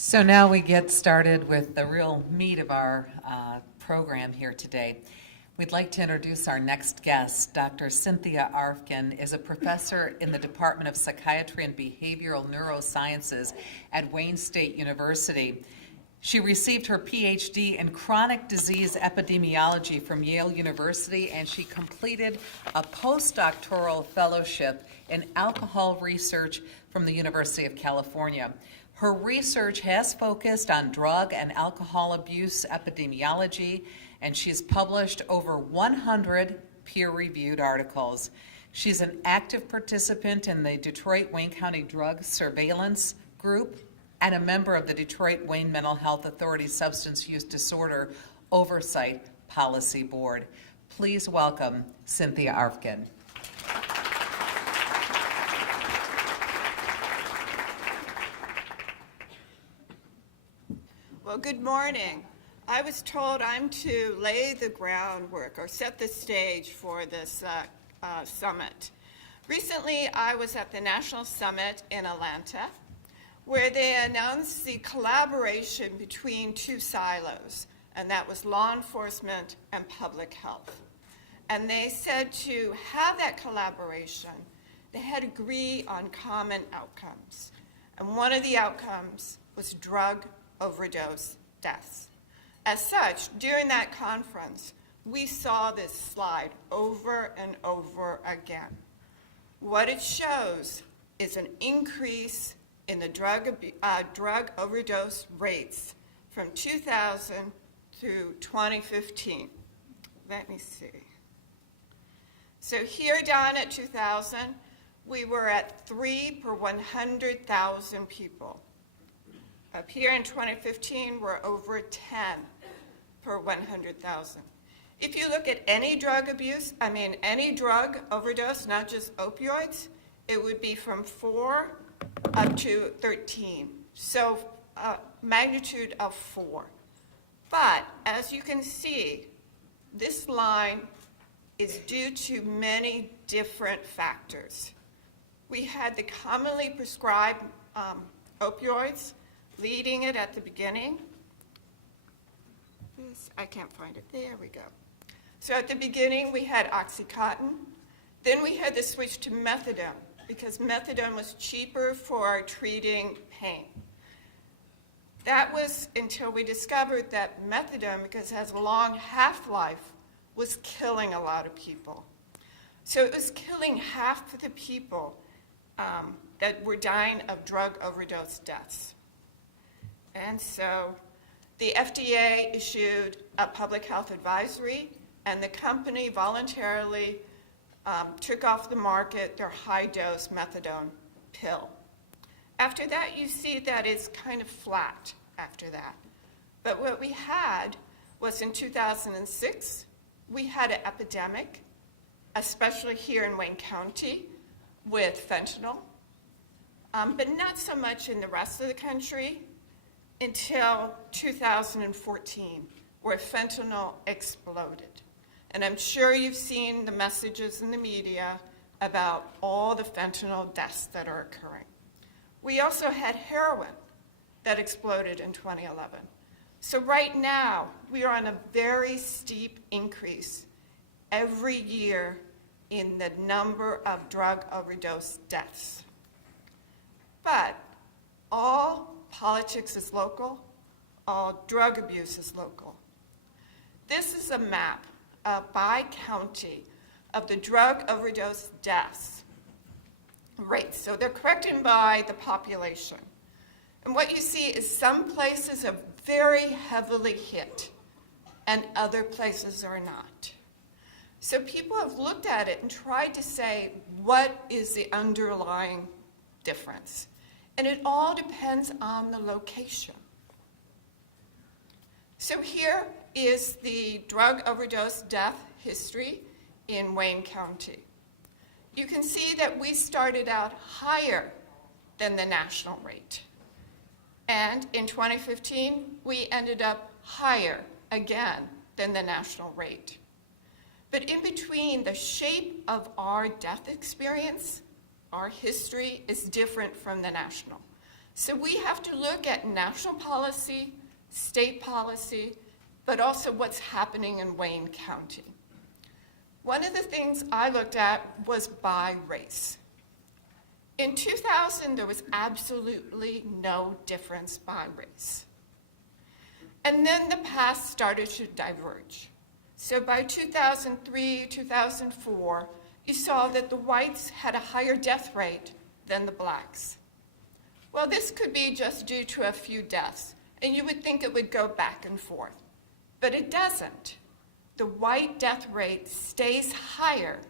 So now we get started with the real meat of our program here today. We'd like to introduce our next guest. Dr. Cynthia Arfken is a professor in the Department of Psychiatry and Behavioral Neurosciences at Wayne State University. She received her PhD in chronic disease epidemiology from Yale University, and she completed a postdoctoral fellowship in alcohol research from the University of California. Her research has focused on drug and alcohol abuse epidemiology, and she's published over 100 peer-reviewed articles. She's an active participant in the Detroit-Wayne County Drug Surveillance Group and a member of the Detroit-Wayne Mental Health Authority Substance Use Disorder Oversight Policy Board. Please welcome Cynthia Arfken. Well, good morning. I was told I'm to lay the groundwork or set the stage for this summit. Recently, I was at the National Summit in Atlanta, where they announced the collaboration between two silos, and that was law enforcement and public health. And they said to have that collaboration, they had to agree on common outcomes. And one of the outcomes was drug overdose deaths. As such, during that conference, we saw this slide over and over again. What it shows is an increase in the drug overdose rates from 2000 through 2015. Let me see. So here down at 2000, we were at 3 per 100,000 people. Up here in 2015, we're over 10 per 100,000. If you look at any drug overdose, not just opioids, it would be from 4 up to 13. So magnitude of 4. But as you can see, this line is due to many different factors. We had the commonly prescribed opioids leading it at the beginning. I can't find it. There we go. So at the beginning, we had OxyContin. Then we had the switch to methadone because methadone was cheaper for treating pain. That was until we discovered that methadone, because it has a long half-life, was killing a lot of people. So it was killing half of the people that were dying of drug overdose deaths. And so the FDA issued a public health advisory, and the company voluntarily took off the market their high-dose methadone pill. After that, you see that it's kind of flat after that. But what we had was in 2006, we had an epidemic, especially here in Wayne County, with fentanyl, but not so much in the rest of the country until 2014, where fentanyl exploded. And I'm sure you've seen the messages in the media about all the fentanyl deaths that are occurring. We also had heroin that exploded in 2011. So right now, we are on a very steep increase every year in the number of drug overdose deaths. But all politics is local, all drug abuse is local. This is a map by county of the drug overdose deaths rates. So they're corrected by the population. And what you see is some places are very heavily hit and other places are not. So people have looked at it and tried to say, what is the underlying difference? And it all depends on the location. So here is the drug overdose death history in Wayne County. You can see that we started out higher than the national rate. And in 2015, we ended up higher again than the national rate. But in between, the shape of our death experience, our history is different from the national. So we have to look at national policy, state policy, but also what's happening in Wayne County. One of the things I looked at was by race. In 2000, there was absolutely no difference by race. And then the paths started to diverge. So by 2003, 2004, you saw that the whites had a higher death rate than the blacks. Well, this could be just due to a few deaths, and you would think it would go back and forth. But it doesn't. The white death rate stays higher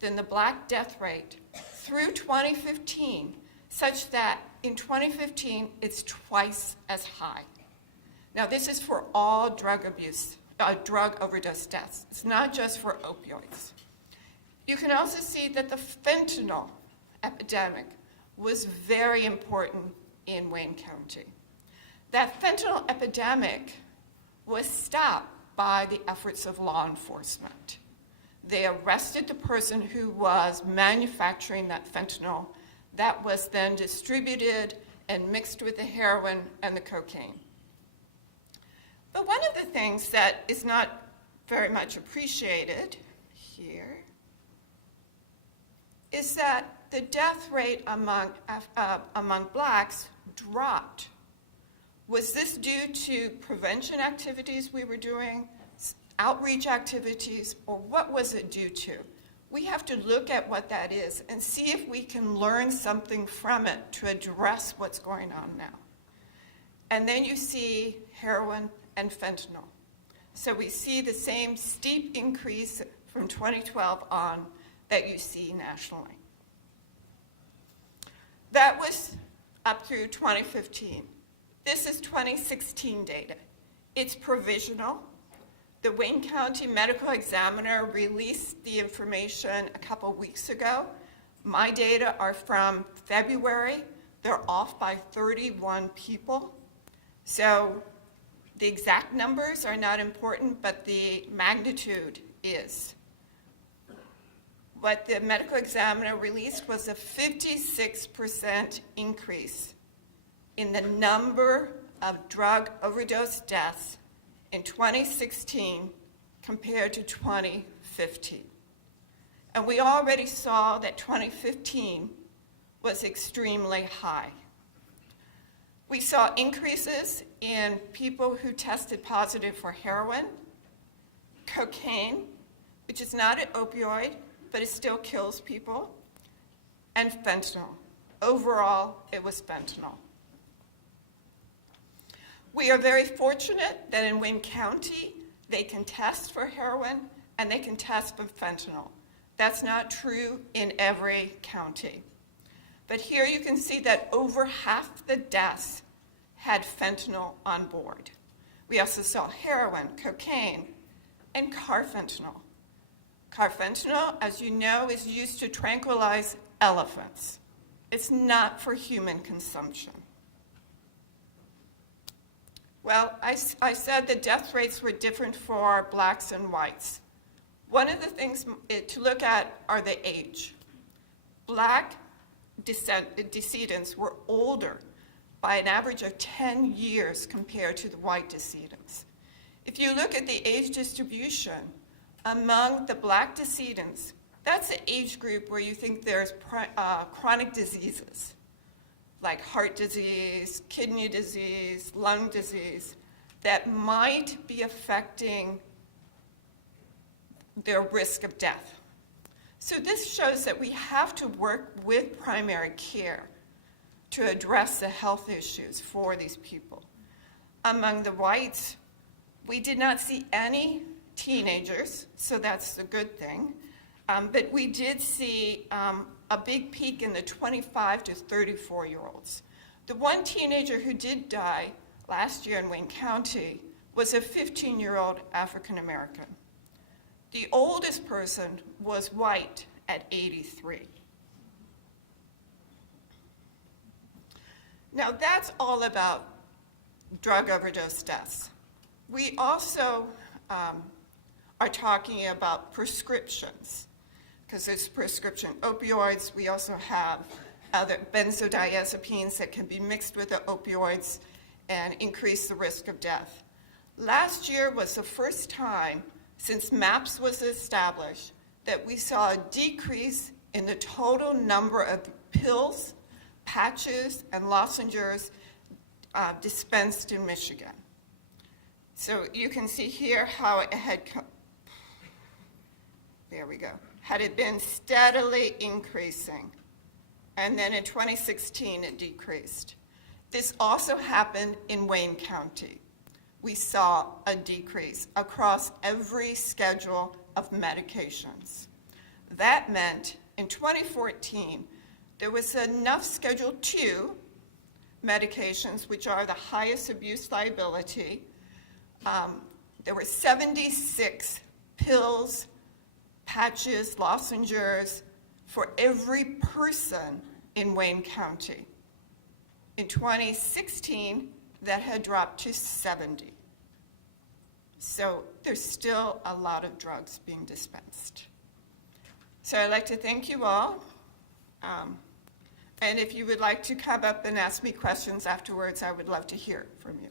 than the black death rate through 2015, such that in 2015, it's twice as high. Now, this is for all drug overdose deaths. It's not just for opioids. You can also see that the fentanyl epidemic was very important in Wayne County. That fentanyl epidemic was stopped by the efforts of law enforcement. They arrested the person who was manufacturing that fentanyl that was then distributed and mixed with the heroin and the cocaine. But one of the things that is not very much appreciated here is that the death rate among blacks dropped. Was this due to prevention activities we were doing, outreach activities, or what was it due to? We have to look at what that is and see if we can learn something from it to address what's going on now. And then you see heroin and fentanyl. So we see the same steep increase from 2012 on that you see nationally. That was up through 2015. This is 2016 data. It's provisional. The Wayne County Medical Examiner released the information a couple weeks ago. My data are from February. They're off by 31 people. So the exact numbers are not important, but the magnitude is. What the medical examiner released was a 56% increase in the number of drug overdose deaths in 2016 compared to 2015. And we already saw that 2015 was extremely high. We saw increases in people who tested positive for heroin, cocaine, which is not an opioid, but it still kills people, and fentanyl. Overall, it was fentanyl. We are very fortunate that in Wayne County, they can test for heroin and they can test for fentanyl. That's not true in every county. But here you can see that over half the deaths had fentanyl on board. We also saw heroin, cocaine, and carfentanil. Carfentanil, as you know, is used to tranquilize elephants. It's not for human consumption. Well, I said the death rates were different for blacks and whites. One of the things to look at are the age. Black decedents were older by an average of 10 years compared to the white decedents. If you look at the age distribution among the black decedents, that's the age group where you think there's chronic diseases, like heart disease, kidney disease, lung disease, that might be affecting their risk of death. So this shows that we have to work with primary care to address the health issues for these people. Among the whites, we did not see any teenagers, so that's a good thing. But we did see a big peak in the 25 to 34-year-olds. The one teenager who did die last year in Wayne County was a 15-year-old African American. The oldest person was white at 83. Now that's all about drug overdose deaths. We also are talking about prescriptions, because there's prescription opioids. We also have other benzodiazepines that can be mixed with the opioids and increase the risk of death. Last year was the first time since MAPS was established that we saw a decrease in the total number of pills, patches, and lozenges dispensed in Michigan. So you can see here how it had, had it been steadily increasing. And then in 2016, it decreased. This also happened in Wayne County. We saw a decrease across every schedule of medications. That meant in 2014, there was enough Schedule II medications, which are the highest abuse liability. There were 76 pills, patches, lozenges for every person in Wayne County. In 2016, that had dropped to 70. So there's still a lot of drugs being dispensed. So I'd like to thank you all. And if you would like to come up and ask me questions afterwards, I would love to hear from you.